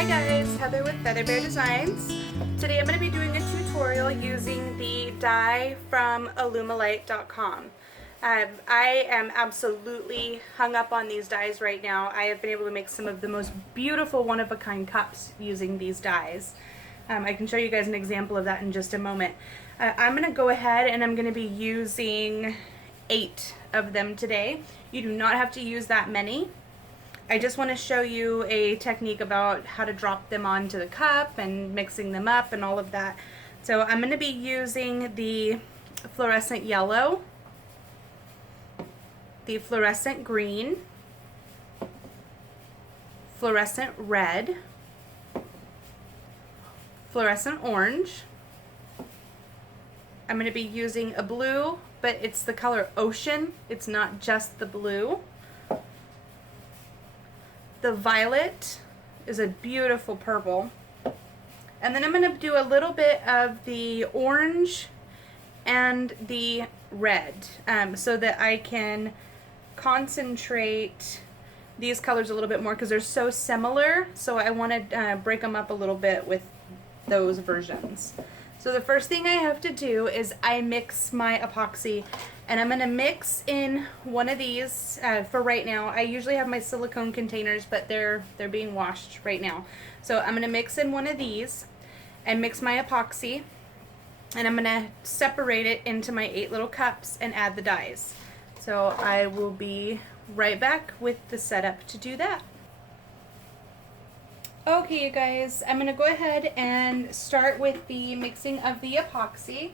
Hi guys, Heather with FeatherBear Designs. Today I'm going to be doing a tutorial using the dye from Alumilite.com. I am absolutely hung up on these dyes right now. I have been able to make some of the most beautiful one-of-a-kind cups using these dyes. I can show you guys an example of that in just a moment. I'm going to go ahead and I'm going to be using 8 of them today. You do not have to use that many. I just want to show you a technique about how to drop them onto the cup and mixing them up and all of that. So I'm going to be using the fluorescent yellow, the fluorescent green, fluorescent red, fluorescent orange. I'm going to be using a blue, but it's the color ocean. It's not just the blue. The violet is a beautiful purple. And then I'm going to do a little bit of the orange and the red so that I can concentrate these colors a little bit more because they're so similar. So I want to break them up a little bit with those versions. So the first thing I have to do is I mix my epoxy, and I'm going to mix in one of these for right now. I usually have my silicone containers, but they're being washed right now. So I'm going to mix in one of these and mix my epoxy, and I'm going to separate it into my 8 little cups and add the dyes. So I will be right back with the setup to do that. Okay, you guys, I'm going to go ahead and start with the mixing of the epoxy.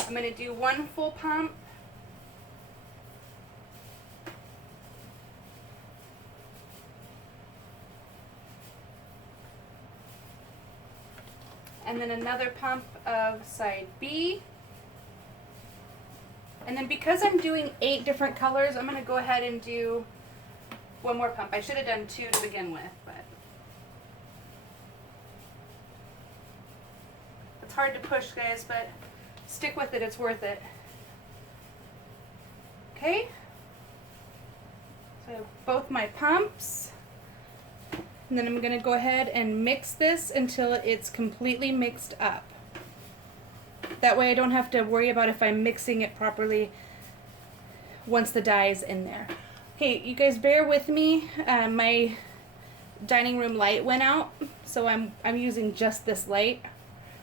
I'm going to do 1 full pump. And then another pump of side B. And then because I'm doing 8 different colors, I'm going to go ahead and do 1 more pump. I should have done 2 to begin with, but it's hard to push, guys, but stick with it, it's worth it. Okay, so both my pumps, and then I'm going to go ahead and mix this until it's completely mixed up. That way I don't have to worry about if I'm mixing it properly once the dye is in there. Okay, you guys bear with me. My dining room light went out, so I'm using just this light,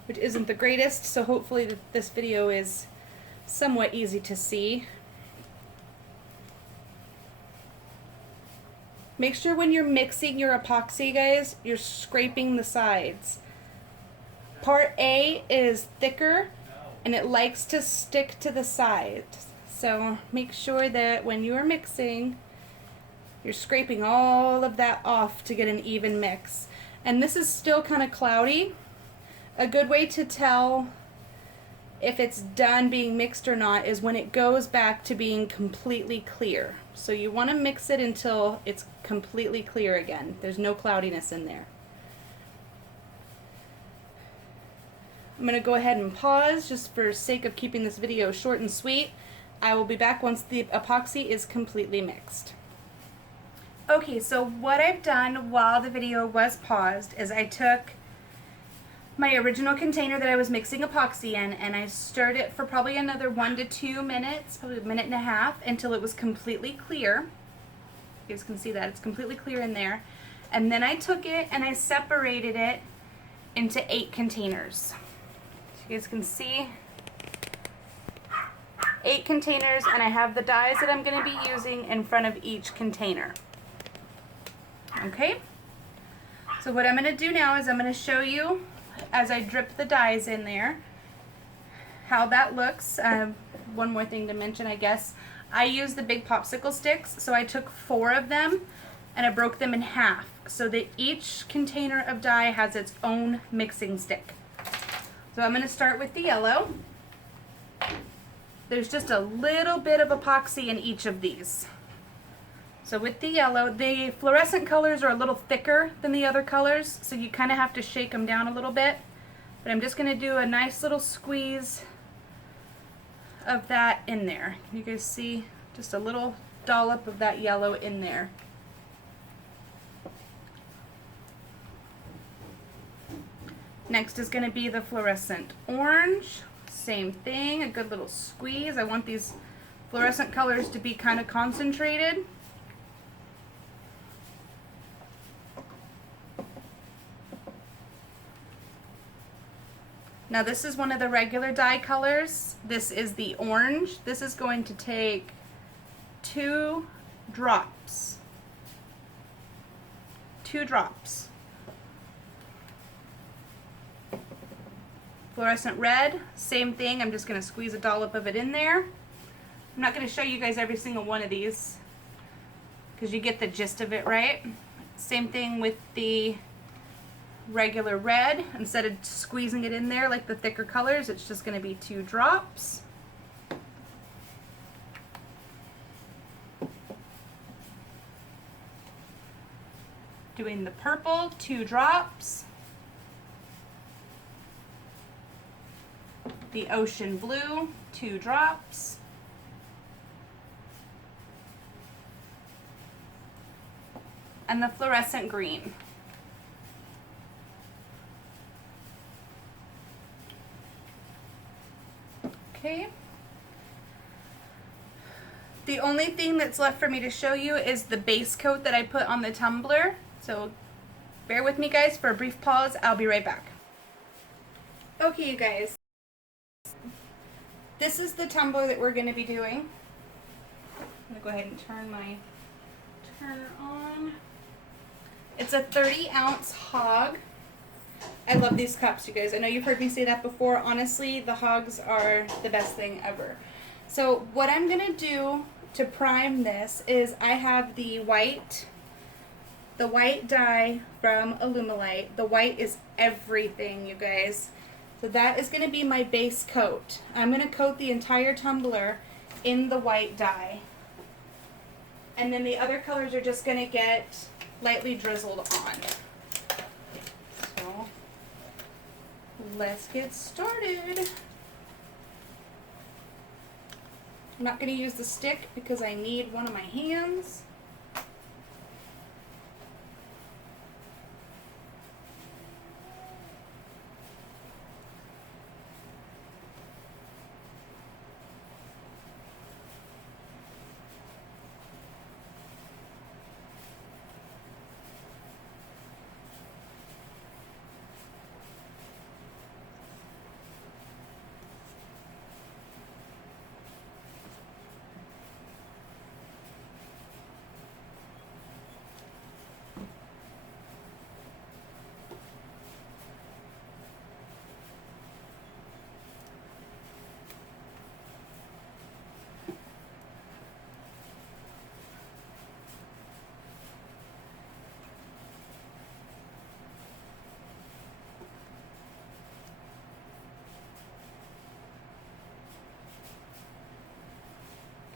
which isn't the greatest, so hopefully this video is somewhat easy to see. Make sure when you're mixing your epoxy, guys, you're scraping the sides. Part A is thicker and it likes to stick to the sides. So make sure that when you're mixing, you're scraping all of that off to get an even mix. And this is still kind of cloudy. A good way to tell if it's done being mixed or not is when it goes back to being completely clear. So you want to mix it until it's completely clear again. There's no cloudiness in there. I'm going to go ahead and pause just for sake of keeping this video short and sweet. I will be back once the epoxy is completely mixed. Okay, so what I've done while the video was paused is I took my original container that I was mixing epoxy in, and I stirred it for probably another 1 to 2 minutes, probably 1.5 minutes, until it was completely clear. You guys can see that it's completely clear in there. And then I took it and I separated it into 8 containers. So you guys can see 8 containers, and I have the dyes that I'm going to be using in front of each container. Okay, so what I'm going to do now is I'm going to show you as I drip the dyes in there how that looks. One more thing to mention, I guess. I use the big popsicle sticks, so I took 4 of them and I broke them in half so that each container of dye has its own mixing stick. So I'm going to start with the yellow. There's just a little bit of epoxy in each of these. So with the yellow, the fluorescent colors are a little thicker than the other colors, so you kind of have to shake them down a little bit. But I'm just going to do a nice little squeeze of that in there. You guys see just a little dollop of that yellow in there. Next is going to be the Fluorescent Orange. Same thing, a good little squeeze. I want these fluorescent colors to be kind of concentrated. Now this is one of the regular dye colors. This is the orange. This is going to take 2 drops. 2 drops. Fluorescent red, same thing. I'm just going to squeeze a dollop of it in there. I'm not going to show you guys every single one of these because you get the gist of it, right? Same thing with the regular red. Instead of squeezing it in there like the thicker colors, it's just going to be 2 drops. Doing the purple, 2 drops. The ocean blue, 2 drops. And the fluorescent green. Okay. The only thing that's left for me to show you is the base coat that I put on the tumbler. So bear with me guys for a brief pause. I'll be right back. Okay, you guys. This is the tumbler that we're going to be doing. I'm going to go ahead and turn my turner on. It's a 30-ounce hog. I love these cups, you guys. I know you've heard me say that before. Honestly, the hogs are the best thing ever. So what I'm going to do to prime this is I have the white dye from Alumilite. The white is everything, you guys. So that is going to be my base coat. I'm going to coat the entire tumbler in the white dye. And then the other colors are just going to get lightly drizzled on. So let's get started. I'm not going to use the stick because I need one of my hands.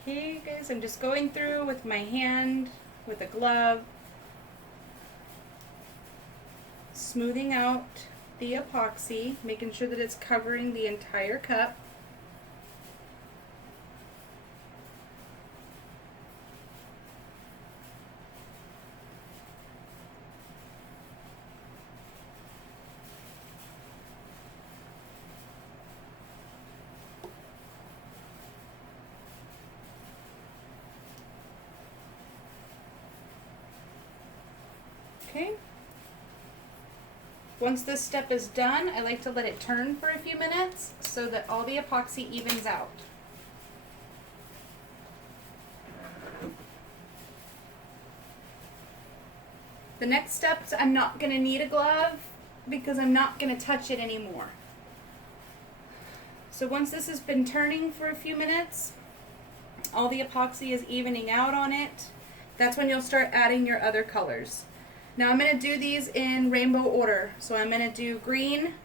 Okay, guys, I'm just going through with my hand, with a glove, smoothing out the epoxy, making sure that it's covering the entire cup. Okay. Once this step is done, I like to let it turn for a few minutes so that all the epoxy evens out. The next step, I'm not going to need a glove because I'm not going to touch it anymore. So once this has been turning for a few minutes, all the epoxy is evening out on it, that's when you'll start adding your other colors. Now I'm going to do these in rainbow order. So I'm going to do green,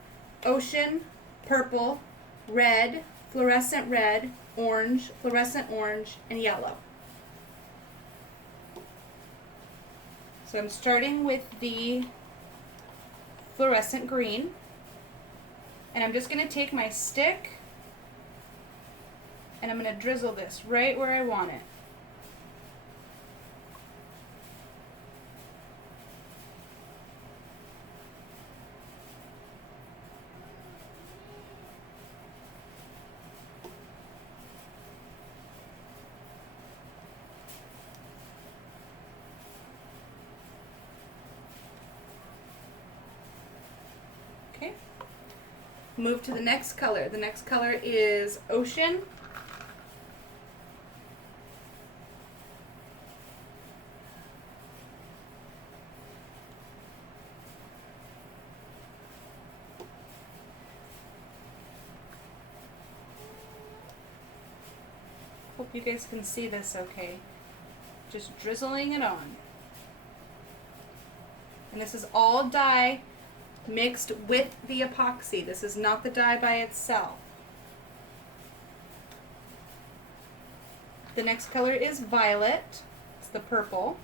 ocean, purple, red, fluorescent red, orange, fluorescent orange, and yellow. So I'm starting with the fluorescent green. And I'm just going to take my stick and I'm going to drizzle this right where I want it. Okay. Move to the next color. The next color is Ocean. Hope you guys can see this okay. Just drizzling it on. And this is all dye mixed with the epoxy. This is not the dye by itself. The next color is Violet. It's the purple.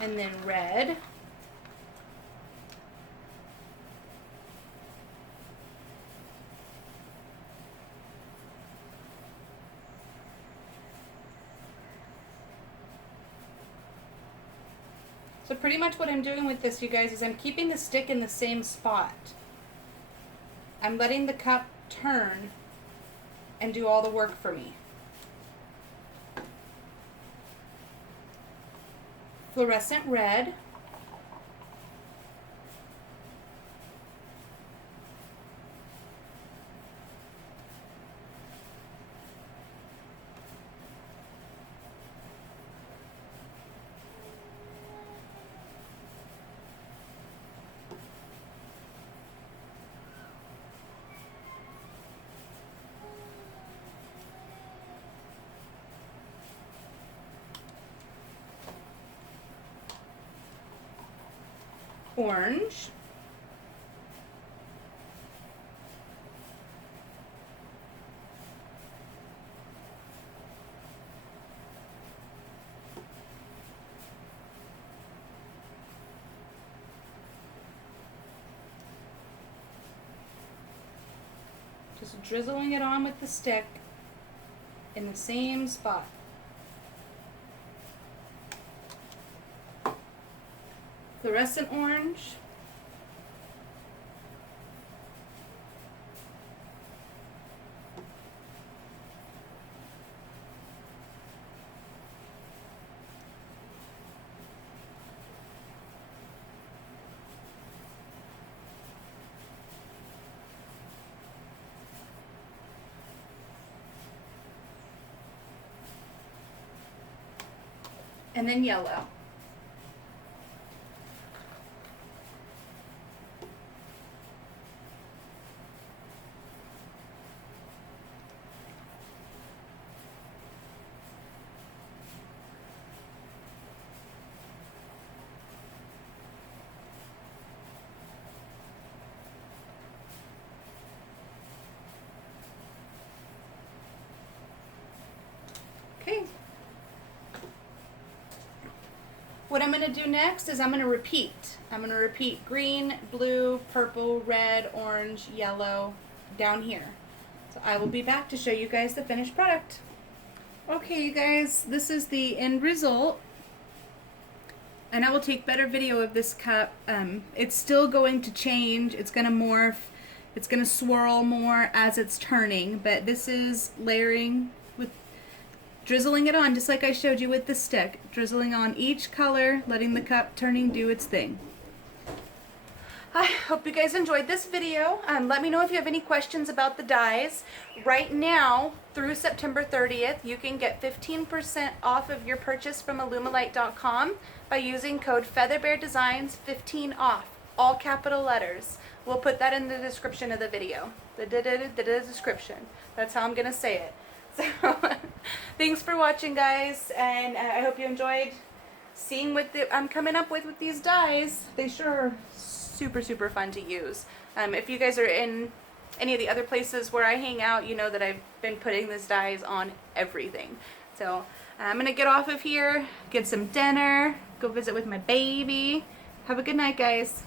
And then red. So pretty much what I'm doing with this, you guys, is I'm keeping the stick in the same spot. I'm letting the cup turn and do all the work for me. Fluorescent red. Orange. Just drizzling it on with the stick in the same spot. Fluorescent orange. And then yellow. Okay. What I'm going to do next is I'm going to repeat. I'm going to repeat green, blue, purple, red, orange, yellow down here. So I will be back to show you guys the finished product. Okay, you guys, this is the end result. And I will take better video of this cup. It's still going to change. It's going to morph. It's going to swirl more as it's turning. But this is layering with drizzling it on just like I showed you with the stick. Drizzling on each color, letting the cup turning do its thing. I hope you guys enjoyed this video. Let me know if you have any questions about the dyes. Right now, through September 30th, you can get 15% off of your purchase from Alumilite.com by using code FeatherBearDesigns 15 off, all capital letters. We'll put that in the description of the video. The description. That's how I'm going to say it. So, thanks for watching, guys, and I hope you enjoyed seeing what I'm coming up with these dyes. They sure are super, super fun to use. If you guys are in any of the other places where I hang out, you know that I've been putting these dyes on everything. So, I'm going to get off of here, get some dinner, go visit with my baby. Have a good night, guys.